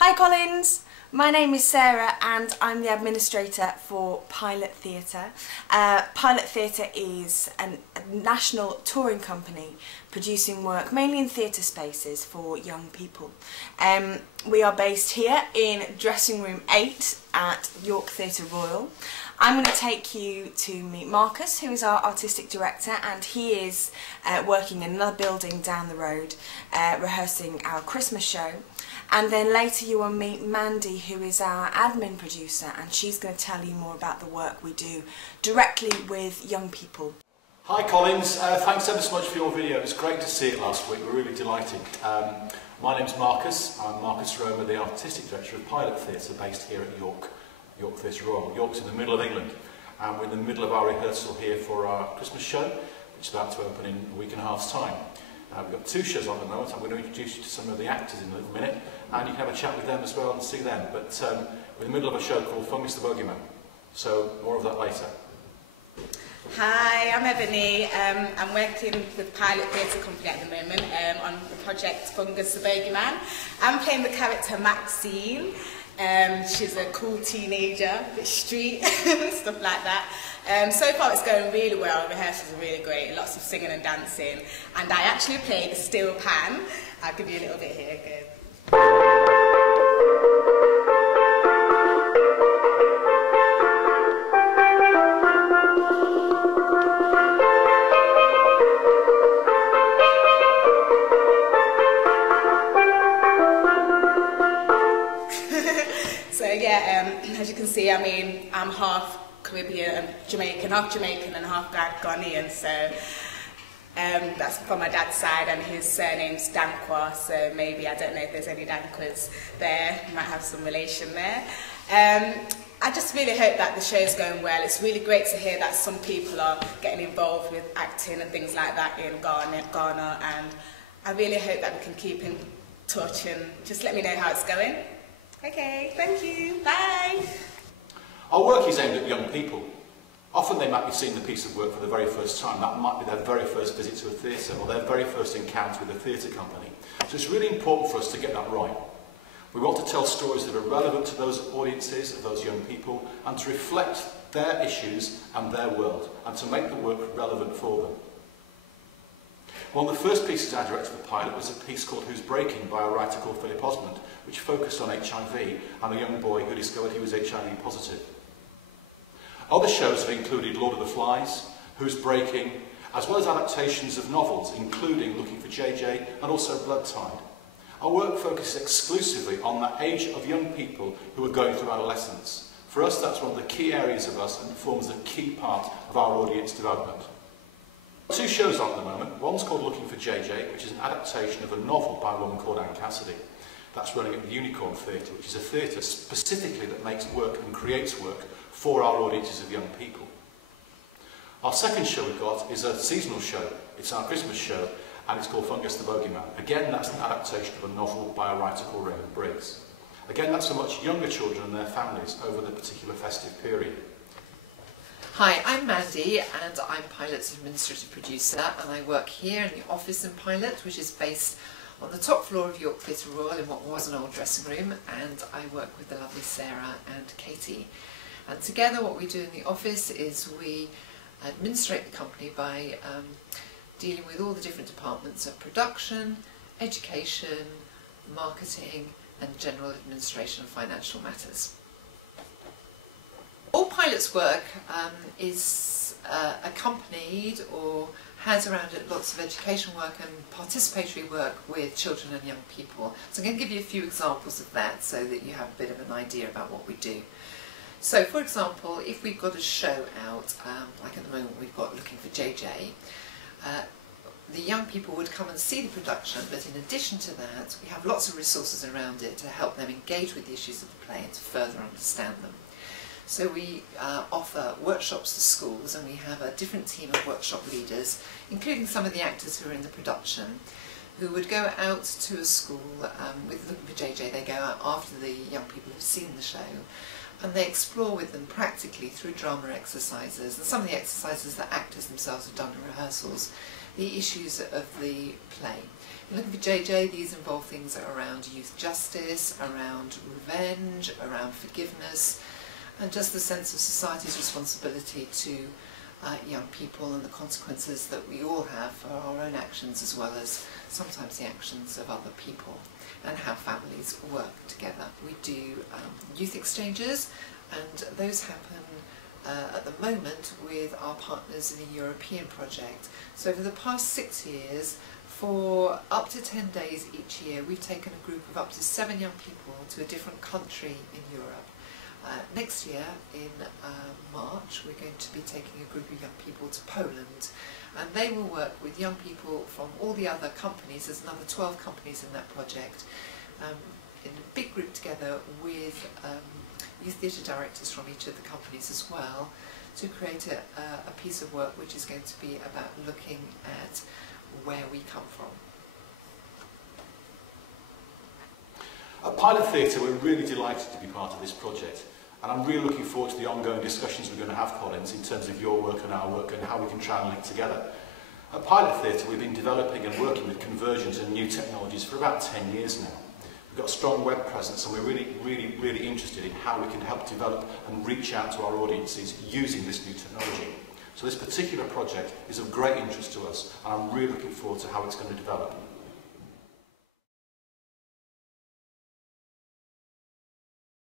Hi Collins, my name is Sarah and I'm the administrator for Pilot Theatre. Pilot Theatre is a national touring company producing work mainly in theatre spaces for young people. We are based here in dressing room 8 at York Theatre Royal. I'm going to take you to meet Marcus, who is our artistic director, and he is working in another building down the road rehearsing our Christmas show. And then later you will meet Mandy, who is our admin producer, and she's going to tell you more about the work we do directly with young people. Hi Collins, thanks ever so much for your video. It was great to see it last week, we're really delighted. My name's Marcus, I'm Marcus Romer, the Artistic Director of Pilot Theatre based here at York Theatre Royal. York's in the middle of England, and we're in the middle of our rehearsal here for our Christmas show, which is about to open in a week and a half's time. We've got 2 shows on at the moment. I'm going to introduce you to some of the actors in a little minute, and you can have a chat with them as well and see them. But we're in the middle of a show called Fungus the Bogeyman, so more of that later. Hi, I'm Ebony. I'm working with Pilot Theatre Company at the moment on the project Fungus the Bogeyman. I'm playing the character Maxine. She's a cool teenager, a bit street, stuff like that. So far it's going really well, rehearsals are really great, lots of singing and dancing. And I actually play the steel pan. I'll give you a little bit here, good. So yeah, as you can see, I mean, I'm half Caribbean and Jamaican, half Jamaican and half Ghanaian, so that's from my dad's side, and his surname's Dankwa, so maybe, I don't know if there's any Dankwas there, might have some relation there. I just really hope that the show's going well. It's really great to hear that some people are getting involved with acting and things like that in Ghana, and I really hope that we can keep in touch and just let me know how it's going. Okay, thank you, bye! Our work is aimed at young people. Often they might be seeing the piece of work for the very first time. That might be their very first visit to a theatre or their very first encounter with a theatre company. So it's really important for us to get that right. We want to tell stories that are relevant to those audiences, of those young people, and to reflect their issues and their world, and to make the work relevant for them. One of the first pieces I directed for Pilot was a piece called Who's Breaking by a writer called Philip Osmond, which focused on HIV and a young boy who discovered he was HIV positive. Other shows have included Lord of the Flies, Who's Breaking, as well as adaptations of novels, including Looking for JJ and also Blood Tide. Our work focuses exclusively on that age of young people who are going through adolescence. For us, that's one of the key areas of us and forms a key part of our audience development. 2 shows on at the moment. One's called Looking for JJ, which is an adaptation of a novel by a woman called Anne Cassidy. That's running at the Unicorn Theatre, which is a theatre specifically that makes work and creates work for our audiences of young people. Our second show we've got is a seasonal show. It's our Christmas show, and it's called Fungus the Bogeyman. Again, that's an adaptation of a novel by a writer called Raymond Briggs. Again, that's for much younger children and their families over the particular festive period. Hi, I'm Mandy and I'm Pilot's administrative producer, and I work here in the office in Pilot, which is based on the top floor of York Theatre Royal in what was an old dressing room, and I work with the lovely Sarah and Katie. And together what we do in the office is we administrate the company by dealing with all the different departments of production, education, marketing and general administration of financial matters. All Pilot's work is accompanied or has around it lots of education work and participatory work with children and young people. So I'm going to give you a few examples of that so that you have a bit of an idea about what we do. So for example, if we've got a show out, like at the moment we've got Looking for JJ, the young people would come and see the production, but in addition to that we have lots of resources around it to help them engage with the issues of the play and to further understand them. So we offer workshops to schools, and we have a different team of workshop leaders, including some of the actors who are in the production, who would go out to a school with Looking for JJ. They go out after the young people have seen the show, and they explore with them practically through drama exercises, and some of the exercises that actors themselves have done in rehearsals. the issues of the play. Looking for JJ, these involve things around youth justice, around revenge, around forgiveness, and just the sense of society's responsibility to young people and the consequences that we all have for our own actions, as well as sometimes the actions of other people, and how families work together. We do youth exchanges, and those happen at the moment with our partners in a European project. So over the past 6 years, for up to 10 days each year, we've taken a group of up to 7 young people to a different country in Europe. Next year, in March, we're going to be taking a group of young people to Poland, and they will work with young people from all the other companies. There's another 12 companies in that project, in a big group together with youth theatre directors from each of the companies as well, to create a piece of work which is going to be about looking at where we come from. At Pilot Theatre, we're really delighted to be part of this project, and I'm really looking forward to the ongoing discussions we're going to have, Collins, in terms of your work and our work and how we can try and link together. At Pilot Theatre, we've been developing and working with conversions and new technologies for about 10 years now. We've got a strong web presence, and we're really interested in how we can help develop and reach out to our audiences using this new technology. So this particular project is of great interest to us, and I'm really looking forward to how it's going to develop.